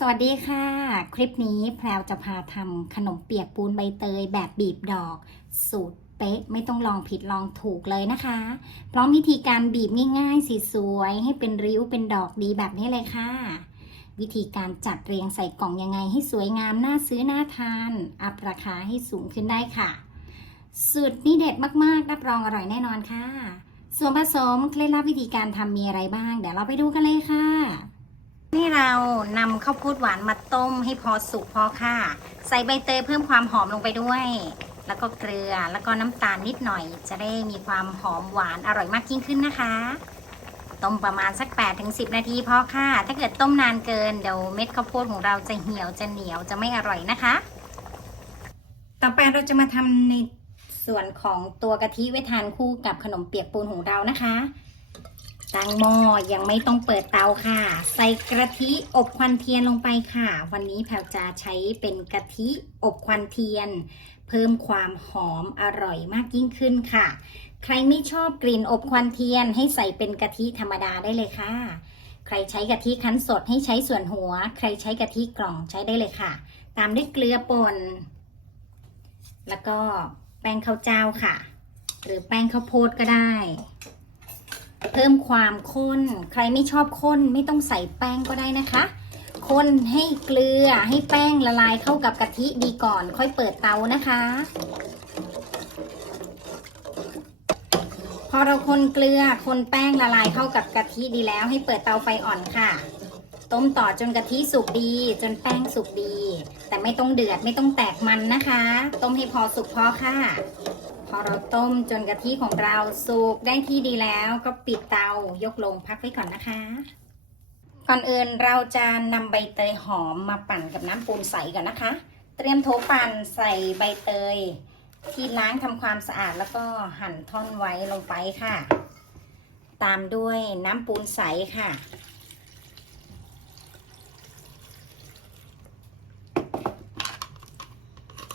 สวัสดีค่ะ คลิปนี้แพรวจะพาทำขนมเปียกปูนใบเตยแบบบีบดอก สูตรเป๊ะไม่ต้องลองผิดลองถูกเลยนะคะ พร้อมวิธีการบีบง่ายๆสีสวยให้เป็นริ้วเป็นดอกดีแบบนี้เลยค่ะ วิธีการจัดเรียงใส่กล่องยังไงให้สวยงามน่าซื้อน่าทาน อัพราคาให้สูงขึ้นได้ค่ะสูตรนี้เด็ดมากๆ รับรองอร่อยแน่นอนค่ะ ส่วนผสมเคล็ดลับวิธีการทำมีอะไรบ้าง เดี๋ยวเราไปดูกันเลยค่ะ นี่เรานำข้าวโพดหวานมาต้มให้พอสุกพอค่ะ ใส่ใบเตยเพิ่มความหอมลงไปด้วย แล้วก็เกลือแล้วก็น้ำตาลนิดหน่อย จะได้มีความหอมหวานอร่อยมากยิ่งขึ้นนะคะ ต้มประมาณสัก 8-10 นาทีพอค่ะ ถ้าเกิดต้มนานเกินเดี๋ยวเม็ดข้าวโพดของเราจะเหี่ยวจะเหนียวจะไม่อร่อยนะคะ ต่อไปเราจะมาทำในส่วนของตัวกะทิไว้ทานคู่กับขนมเปียกปูนของเรานะคะ ตั้งหม้อยังไม่ต้องเปิดเตาค่ะ ใส่กะทิอบควันเทียนลงไปค่ะ วันนี้แพรวจะใช้เป็นกะทิอบควันเทียน เพิ่มความหอมอร่อยมากยิ่งขึ้นค่ะ ใครไม่ชอบกลิ่นอบควันเทียนให้ใส่เป็นกะทิธรรมดาได้เลยค่ะ ใครใช้กะทิคั้นสดให้ใช้ส่วนหัว ใครใช้กะทิกล่องใช้ได้เลยค่ะ ตามด้วยเกลือป่นแล้วก็แป้งข้าวเจ้าค่ะ หรือแป้งข้าวโพดก็ได้ เพิ่มความข้น ใครไม่ชอบข้นไม่ต้องใส่แป้งก็ได้นะคะคนให้เกลือให้แป้งละลายเข้ากับกะทิดีก่อน ค่อยเปิดเตานะคะ พอเราคนเกลือคนแป้งละลายเข้ากับกะทิดีแล้ว ให้เปิดเตาไฟอ่อนค่ะต้มต่อจนกะทิสุกดี จนแป้งสุกดี แต่ไม่ต้องเดือดไม่ต้องแตกมันนะคะ ต้มให้พอสุกพอค่ะ พอเราต้มจนกะทิของเราสุกได้ที่ดีแล้วก็ปิดเตายกลงพักไว้ก่อนนะคะ ก่อนอื่นเราจะนำใบเตยหอมมาปั่นกับน้ำปูนใสก่อนนะคะ เตรียมโถปั่นใส่ใบเตย ที่ล้างทำความสะอาดแล้วก็หั่นท่อนไว้ลงไปค่ะ ตามด้วยน้ำปูนใสค่ะ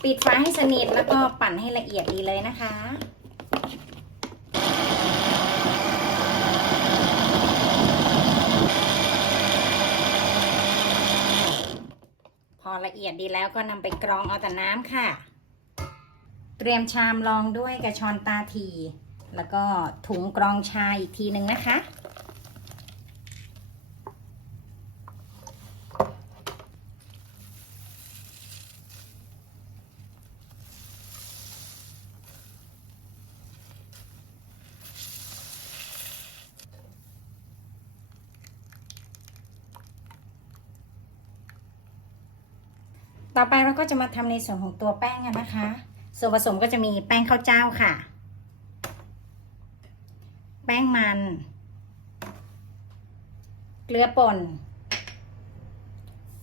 ปิดฝาให้สนิทแล้วก็ปั่นให้ละเอียดดีเลยนะคะ พอละเอียดดีแล้วก็นำไปกรองเอาแต่น้ำค่ะ เตรียมชามรองด้วยกระชอนตาที แล้วก็ถุงกรองชาอีกทีหนึ่งนะคะ ต่อไปเราก็จะมาทำในส่วนของตัวแป้งกันนะคะ ส่วนผสมก็จะมีแป้งข้าวเจ้าค่ะ แป้งมัน เกลือป่น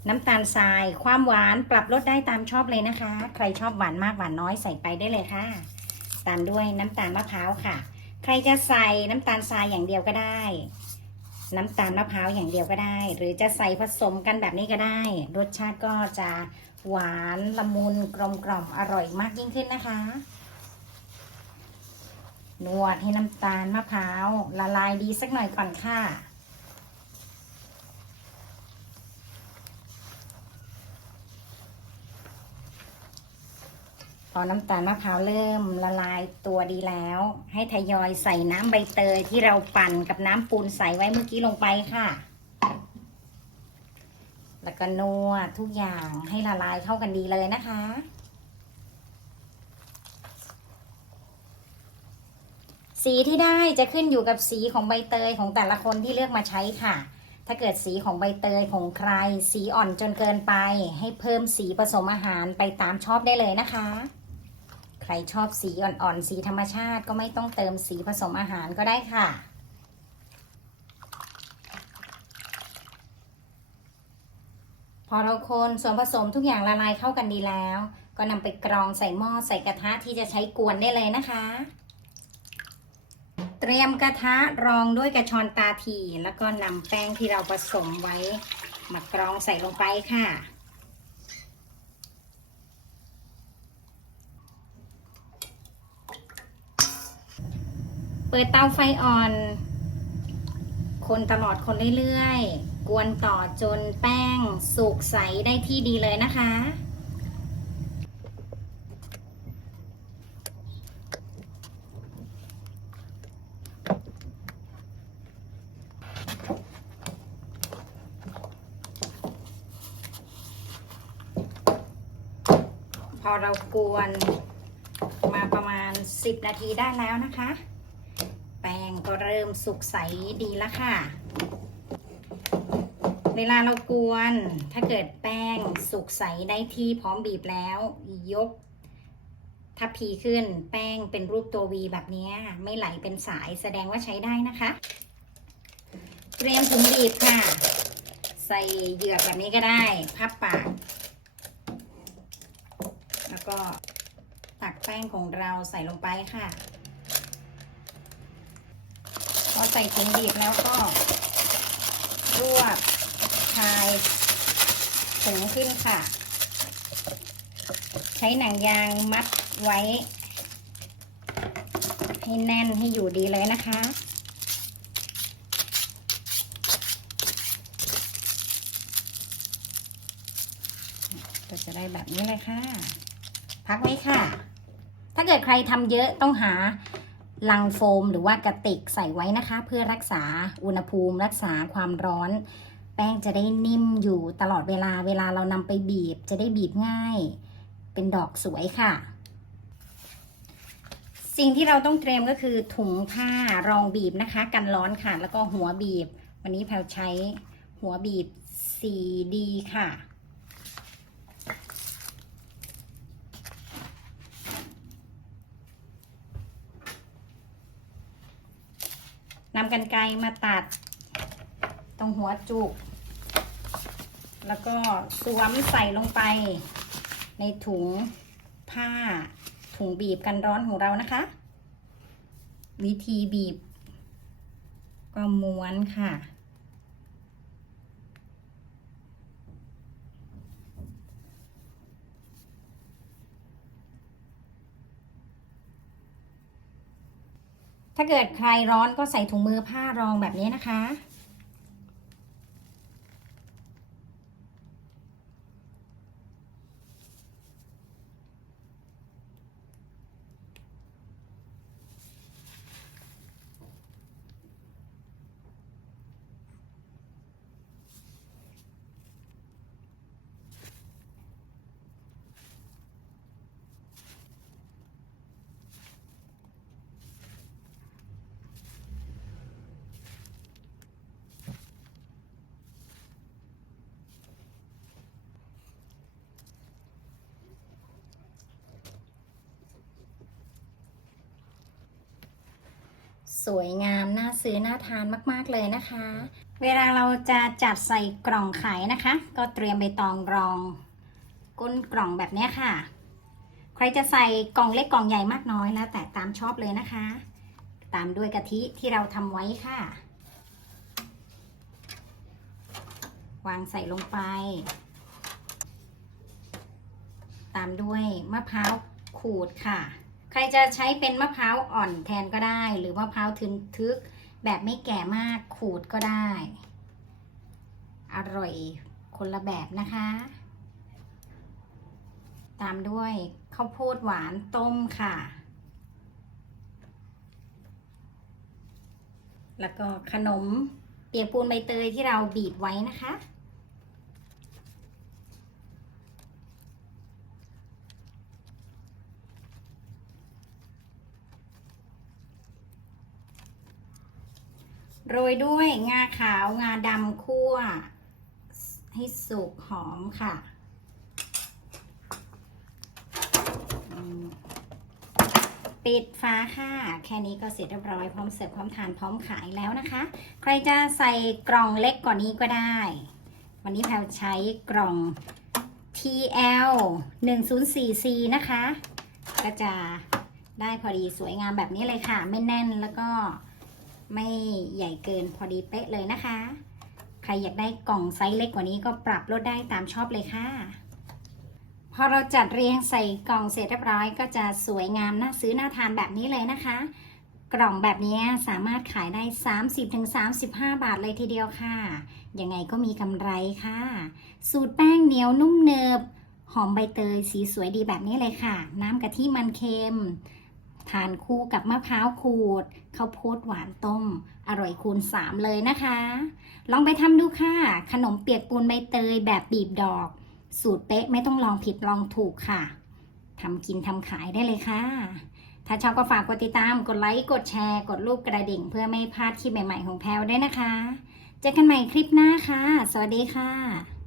น้ำตาลทราย ความหวานปรับลดได้ตามชอบเลยนะคะ ใครชอบหวานมากหวานน้อยใส่ไปได้เลยค่ะ ตามด้วยน้ำตาลมะพร้าวค่ะ ใครจะใส่น้ำตาลทรายอย่างเดียวก็ได้ น้ำตาลมะพร้าวอย่างเดียวก็ได้ หรือจะใส่ผสมกันแบบนี้ก็ได้ รสชาติก็จะ หวานละมุนกลมกล่อมอร่อยมากยิ่งขึ้นนะคะ นวดให้น้ำตาลมะพร้าวละลายดีสักหน่อยก่อนค่ะ พอน้ำตาลมะพร้าวเริ่มละลายตัวดีแล้ว ให้ทยอยใส่น้ำใบเตยที่เราปั่นกับน้ำปูนใส่ไว้เมื่อกี้ลงไปค่ะ แล้วก็นวดทุกอย่างให้ละลายเข้ากันดีเลยนะคะ สีที่ได้จะขึ้นอยู่กับสีของใบเตยของแต่ละคนที่เลือกมาใช้ค่ะ ถ้าเกิดสีของใบเตยของใคร สีอ่อนจนเกินไป ให้เพิ่มสีผสมอาหารไปตามชอบได้เลยนะคะ ใครชอบสีอ่อนๆสีธรรมชาติก็ไม่ต้องเติมสีผสมอาหารก็ได้ค่ะ พอเราคนส่วนผสมทุกอย่างละลายเข้ากันดีแล้ว ก็นำไปกรองใส่หม้อใส่กระทะที่จะใช้กวนได้เลยนะคะ เตรียมกระทะรองด้วยกระชอนตาที แล้วก็นำแป้งที่เราผสมไว้ มากรองใส่ลงไปค่ะเปิดเตาไฟอ่อน คนตลอดคนเรื่อยๆ กวนต่อจนแป้งสุกใสได้ที่ดีเลยนะคะ พอเรากวนมาประมาณ 10 นาทีได้แล้วนะคะ ก็เริ่มสุกใสดีแล้วค่ะ เวลาเรากวน ถ้าเกิดแป้งสุกใสได้ที่พร้อมบีบแล้ว ยกทัพพีขึ้นแป้งเป็นรูปตัววีแบบนี้ไม่ไหลเป็นสายแสดงว่าใช้ได้นะคะ เตรียมถุงบีบค่ะ ใส่เหยือกแบบนี้ก็ได้ พับปาก แล้วก็ตักแป้งของเราใส่ลงไปค่ะ อใส่ถุงบีบแล้วก็รวบคายถุงขึ้นค่ะ ใช้หนังยางมัดไว้ ให้แน่นให้อยู่ดีเลยนะคะก็จะได้แบบนี้เลยค่ะ พักไว้ค่ะ ถ้าเกิดใครทำเยอะต้องหา ลังโฟมหรือว่ากระติกใส่ไว้นะคะ เพื่อรักษาอุณหภูมิ รักษาความร้อน แป้งจะได้นิ่มอยู่ตลอดเวลาเวลาเรานำไปบีบจะได้บีบง่าย เป็นดอกสวยค่ะ สิ่งที่เราต้องเตรียมก็คือถุงผ้ารองบีบนะคะ กันร้อนค่ะ แล้วก็หัวบีบ วันนี้แพลวใช้หัวบีบ 4D ค่ะ นำกันไกรมาตัด ตรงหัวจุก แล้วก็สวมใส่ลงไป ในถุงผ้า ถุงบีบกันร้อนของเรานะคะ วิธีบีบ ก็ม้วนค่ะ ถ้าเกิดใครร้อนก็ใส่ถุงมือผ้ารองแบบนี้นะคะ ส วยงาม น่าซื้อ น่าทานมาก ๆ เลยนะคะ เวลาเราจะจัดใส่กล่องขายนะคะ ก็เตรียมใบตองรอง ก้นกล่องแบบนี้ค่ะ ใครจะใส่กล่องเล็กกล่องใหญ่มากน้อยแล้ว แต่ตามชอบเลยนะคะ ตามด้วยกะทิที่เราทำไว้ค่ะ วางใส่ลงไป ตามด้วยมะพร้าวขูดค่ะ ใครจะใช้เป็นมะพร้าวอ่อนแทนก็ได้ หรือมะพร้าวทึนทึก แบบไม่แก่มากขูดก็ได้ อร่อยคนละแบบนะคะ ตามด้วยข้าวโพดหวานต้มค่ะ แล้วก็ขนมเปียกปูนใบเตยที่เราบีบไว้นะคะ โรยด้วยงาขาวงาดำคั่ว ให้สุกหอมค่ะปิดฟ้าค่ะ แค่นี้ก็เสร็จเรียบร้อยพร้อมเสิร์ฟพร้อมทานพร้อมขายแล้วนะคะ ใครจะใส่กล่องเล็กกว่านี้ก็ได้ วันนี้แพลวใช้กล่อง TL 104C นะคะ ก็จะได้พอดีสวยงามแบบนี้เลยค่ะ ไม่แน่นแล้วก็ ไม่ใหญ่เกินพอดีเป๊ะเลยนะคะ ใครอยากได้กล่องไซส์เล็กกว่านี้ก็ปรับลดได้ตามชอบเลยค่ะ พอเราจัดเรียงใส่กล่องเสร็จเรียบร้อย ก็จะสวยงามน่าซื้อน่าทานแบบนี้เลยนะคะ กล่องแบบนี้สามารถขายได้ 30-35 บาทเลยทีเดียวค่ะ ยังไงก็มีกำไรค่ะ สูตรแป้งเหนียวนุ่มเนิบหอมใบเตยสีสวยดีแบบนี้เลยค่ะ น้ำกะทิมันเค็ม ทานคู่กับมะพร้าวขูดข้าวโพดหวานต้ม อร่อยคูณ 3 เลยนะคะ ลองไปทำดูค่ะ ขนมเปียกปูนใบเตยแบบบีบดอก สูตรเป๊ะไม่ต้องลองผิดลองถูกค่ะทำกินทำขายได้เลยค่ะ ถ้าชอบก็ฝากกดติดตาม กดไลค์ กดแชร์ กดรูปกระดิ่ง เพื่อไม่พลาดคลิปใหม่ๆของแพลวด้วยนะคะ เจอกันใหม่คลิปหน้าค่ะ สวัสดีค่ะ